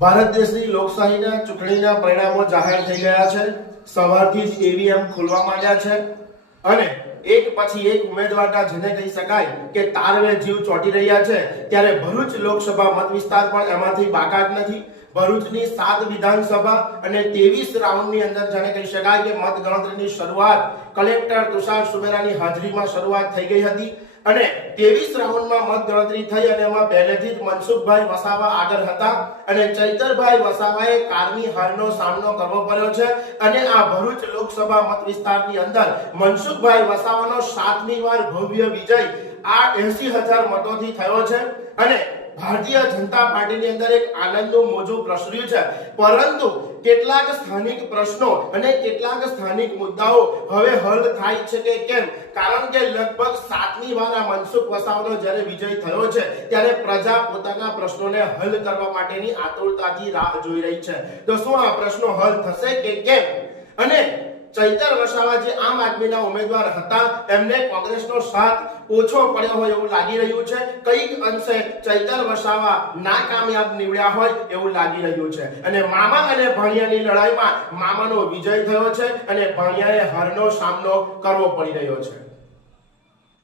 ભારત દેશની લોકશાહીના ચૂંટણીના પરિણામો જાહેર થઈ ગયા છે. સવારથી જ ઈવીએમ ખુલવા માંડ્યા છે અને એક પછી એક ઉમેદવારના જેને કહી શકાય કે તારવે જીવ ચોંટી રહ્યા છે, ત્યારે ભરૂચ લોકસભા મત વિસ્તાર પણ એમાંથી બાકાત નથી. ભરૂચની સાત વિધાનસભા અને ત્રેવીસ રાઉન્ડની અંદર જાણે કહી શકાય કે મત ગણતરીની શરૂઆત કલેક્ટર તુષાર સુમેરાની હાજરીમાં શરૂઆત થઈ ગઈ હતી અને ત્રેવીસ રાઉન્ડમાં મત ગણતરી થઈ અને એમાં પહેલેથી જ મનસુખભાઈ વસાવા આગળ હતા અને ચૈતરભાઈ વસાવાએ કારની હારનો સામનો કરવો પડ્યો છે અને આ ભરૂચ લોકસભા મત વિસ્તારની અંદર મનસુખભાઈ વસાવાનો સાતમી વાર ભવ્ય વિજય આ એસી હજાર મતોથી થયો છે અને ભારતીય જનતા પાર્ટીની અંદર એક આનંદનું મોજું પ્રસર્યું છે. પરંતુ કેટલાક સ્થાનિક પ્રશ્નો અને કેટલાક સ્થાનિક મુદ્દાઓ હવે હલ થાય છે કે કેમ? કારણ કે લગભગ સાતમી વાર આ મનસુખ વસાવાનો જ્યારે વિજય થયો છે, ત્યારે પ્રજા પોતાના પ્રશ્નોને હલ કરવા માટેની આતુરતાથી રાહ જોઈ રહી છે. તો શું આ પ્રશ્નો હલ થશે કે કેમ? અને ચૈતર વસાવા જે આમ આદમીના ઉમેદવાર હતા એમને કોંગ્રેસનો સાથ ઓછો પડ્યો હોય એવું લાગી રહ્યું છે. કંઈક અંશે ચૈતર વસાવા નાકામયાબ નીવડ્યા હોય એવું લાગી રહ્યું છે. અને મામા અને ભાણિયાની લડાઈમાં મામાનો વિજય થયો છે અને ભાણિયાએ હારનો સામનો કરવો પડી રહ્યો છે.